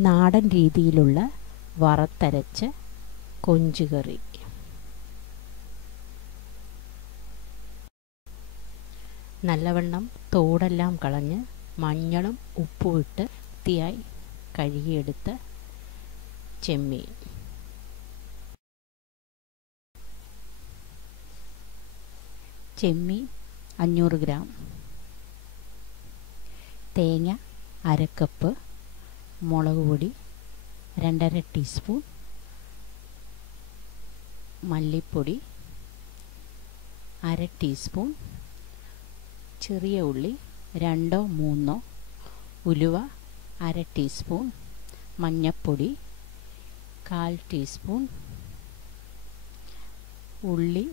നാടൻ രീതിയിലുള്ള വറുത്തരച്ച കൊഞ്ചുകറി. നല്ലവണ്ണം തോടെല്ലാം കളഞ്ഞ് മഞ്ഞളും ഉപ്പും ഇട്ട് വൃത്തിയായി കഴുകിയെടുത്ത ചെമ്മീൻ. ചെമ്മീൻ 500 ഗ്രാം, തേങ്ങ 1/2 കപ്പ്, മുളക് പൊടി 2½ ടീസ്പൂൺ, മല്ലിപ്പൊടി 1/2 ടീസ്പൂൺ, ചെറിയ ഉള്ളി 2 3, ഉലുവ 1/2 ടീസ്പൂൺ, മഞ്ഞൾപ്പൊടി 1/4 ടീസ്പൂൺ, ഉള്ളി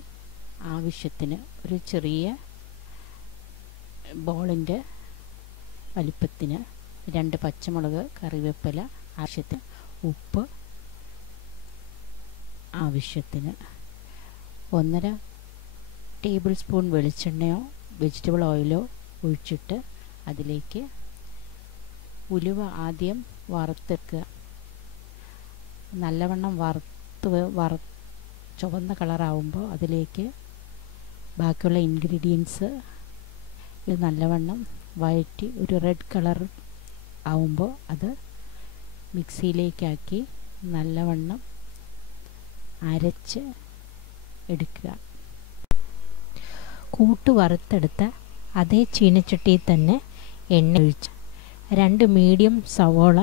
ആവശ്യത്തിന് ഒരു ചെറിയ ബോളിൻ്റെ വലിപ്പത്തിന്, 2 പച്ചമുളക്, കറിവേപ്പില ആവശ്യത്തിന്, ഉപ്പ് ആവശ്യത്തിന്, 1½ ടേബിൾ സ്പൂൺ വെളിച്ചെണ്ണയോ വെജിറ്റബിൾ ഓയിലോ ഒഴിച്ചിട്ട് അതിലേക്ക് ഉലുവ ആദ്യം വറുത്തെടുക്കുക. നല്ലവണ്ണം ചുവന്ന കളറാവുമ്പോൾ അതിലേക്ക് ബാക്കിയുള്ള ഇൻഗ്രീഡിയൻസ് നല്ലവണ്ണം വഴറ്റി ഒരു റെഡ് കളർ ആവുമ്പോൾ അത് മിക്സിയിലേക്കാക്കി നല്ലവണ്ണം അരച്ച് എടുക്കുക. കൂട്ട് വറുത്തെടുത്ത അതേ ചീനച്ചട്ടിയിൽ തന്നെ എണ്ണ ഒഴിച്ച് 2 മീഡിയം സവോള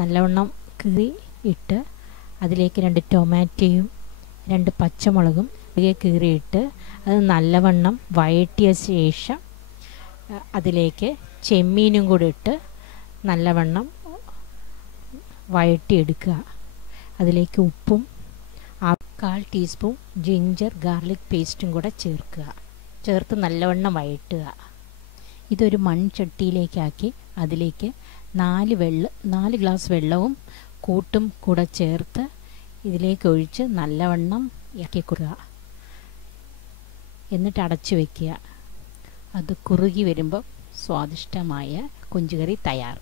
നല്ലവണ്ണം കീറി ഇട്ട് അതിലേക്ക് 2 ടൊമാറ്റോയും 2 പച്ചമുളകും കീറിയിട്ട് അത് നല്ലവണ്ണം വഴറ്റിയ ശേഷം അതിലേക്ക് ചെമ്മീനും കൂടി ഇട്ട് നല്ലവണ്ണം വഴറ്റിയെടുക്കുക. അതിലേക്ക് ഉപ്പും 1/4 ടീസ്പൂൺ ജിഞ്ചർ ഗാർലിക് പേസ്റ്റും കൂടെ ചേർത്ത് നല്ലവണ്ണം വഴറ്റുക. ഇതൊരു മൺചട്ടിയിലേക്കാക്കി അതിലേക്ക് 4 ഗ്ലാസ് വെള്ളവും കൂട്ടും കൂടെ ചേർത്ത് ഇതിലേക്ക് ഒഴിച്ച് നല്ലവണ്ണം ഇളക്കി കൊടുക്കുക. എന്നിട്ട് അടച്ചു വയ്ക്കുക. അത് കുറുകി വരുമ്പോൾ സ്വാദിഷ്ടമായ കൊഞ്ചുകറി തയ്യാർ.